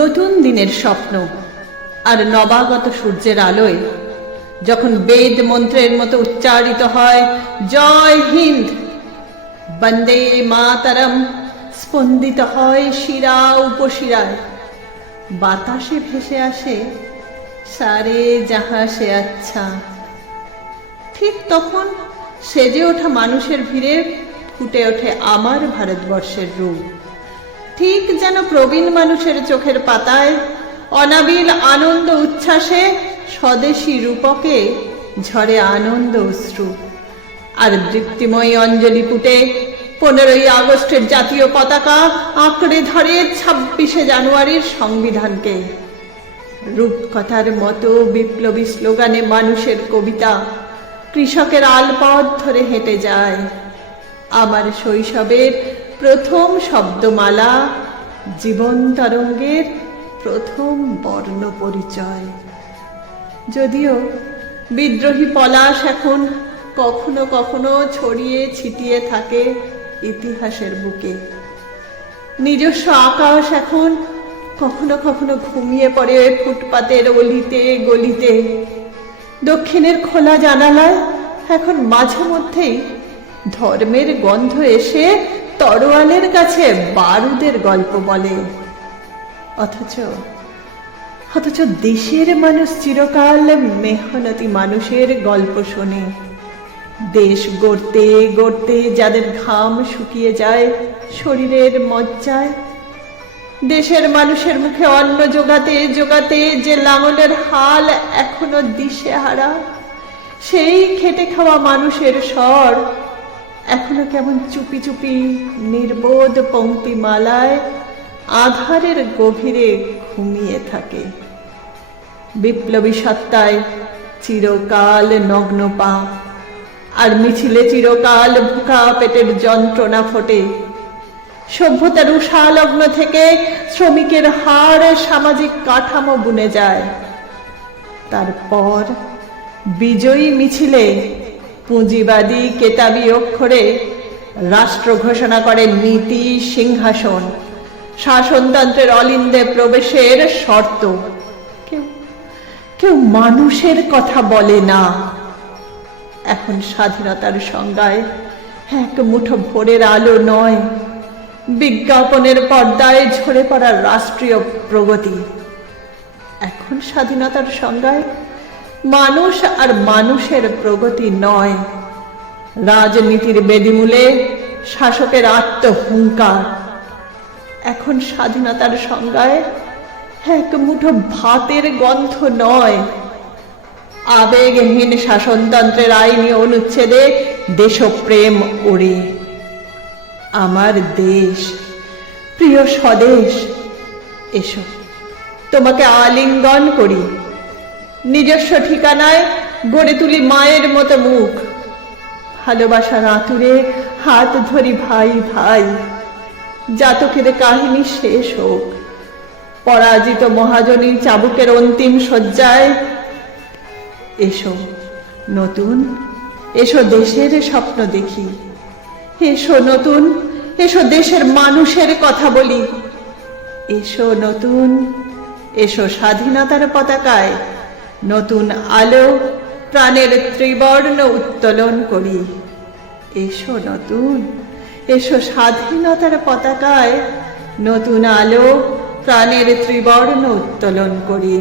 নতুন দিনের স্বপ্ন আর নবাগত সূর্যের আলোয় যখন বেদ মন্ত্রের মতো উচ্চারিত হয় জয় হিন্দ, বন্দে মাতরম স্পন্দিত হয় শিরা উপশিরায়, বাতাসে ভেসে আসে সারে যাহা সে আচ্ছা। ঠিক তখন সেজে ওঠা মানুষের ভিড়ে ফুটে ওঠে আমার ভারতবর্ষের রূপ। ঠিক যেন প্রবীণ মানুষের চোখের পাতায় অনাবিল আনন্দ উচ্ছ্বাসে স্বদেশী রূপকে ঝরে আনন্দ অশ্রু। আর দীপ্তিময়ী অঞ্জলি পুটে 15ই আগস্টের জাতীয় পতাকা আঁকড়ে ধরে 26শে জানুয়ারির সংবিধানকে। রূপকথার মতো বিপ্লবী স্লোগানে মানুষের কবিতা কৃষকের আলপথ ধরে হেঁটে যায়। আমার শৈশবের প্রথম শব্দমালা, জীবন তরঙ্গের প্রথম বর্ণ পরিচয়। যদিও বিদ্রোহী পলাশ এখন কখনো কখনো ছড়িয়ে ছিটিয়ে থাকে ইতিহাসের বুকে, নিজস্ব আকাশ এখন কখনো কখনো ঘুমিয়ে পড়ে ফুটপাতের অলিতে গলিতে, দক্ষিণের খোলা জানালায় এখন মাঝে মধ্যেই ধর্মের গন্ধ এসে তরোয়ালের কাছে বারুদের গল্প বলে। অথচ দেশের মানুষ চিরকাল মেহনতি মানুষের গল্প শোনে। দেশ গড়তে গড়তে যাদের ঘাম শুকিয়ে যায় শরীরের মজ্জায়, দেশের মানুষের মুখে অন্ন জোগাতে জোগাতে যে লাঙলের হাল এখনো দিশেহারা, সেই খেটে খাওয়া মানুষের স্বর এখনো কেমন চুপি চুপি নির্বোধ পংক্তিমালায় আধারের গভীরে ঘুমিয়ে থাকে। বিপ্লবী সত্তায় চিরকাল নগ্ন পা, আর মিছিলে চিরকাল ভুকা পেটের যন্ত্রণা ফোটে। সভ্যতার উষালগ্ন থেকে শ্রমিকের হাড় সামাজিক কাঠামো বুনে যায়। তারপর বিজয়ী মিছিলে পুঁজিবাদী কেতাবি অক্ষরে রাষ্ট্র ঘোষণা করে নীতি, সিংহাসন, শাসনতন্ত্রের অলিন্দে প্রবেশের শর্ত। কেউ মানুষের কথা বলে না। এখন স্বাধীনতার সংজ্ঞায় এক মুঠো ভোরের আলো নয়, বিজ্ঞাপনের পর্দায় ঝরে পড়া রাষ্ট্রীয় প্রগতি। এখন স্বাধীনতার সংজ্ঞায় মানুষ আর মানুষের প্রগতি নয়, রাজনীতির বেদিমূলে শাসকের আত্মহুঙ্কার। এখন স্বাধীনতার সংজ্ঞায় এক মুঠো ভাতের গন্ধ নয়, আবেগহীন শাসনতন্ত্রের আইনি অনুচ্ছেদে দেশপ্রেম ওড়ে। আমার দেশ, প্রিয় স্বদেশ, এসো তোমাকে আলিঙ্গন করি। নিজস্ব ঠিকানায় গড়ে তুলি মায়ের মতো মুখ। ভালোবাসার আতুরে হাত ধরি ভাই ভাই, জাতকের কাহিনী শেষ হোক। পরাজিত মহাজনী চাবুকের অন্তিম শয্যায় এসো নতুন, এসো দেশের স্বপ্ন দেখি। এসো নতুন, এসো দেশের মানুষের কথা বলি। এসো নতুন, এসো স্বাধীনতার পতাকায় নতুন আলো প্রাণের ত্রিবর্ণ উত্তোলন করি। এসো নতুন, এসো স্বাধীনতার পতাকায় নতুন আলো প্রাণের ত্রিবর্ণ উত্তোলন করি।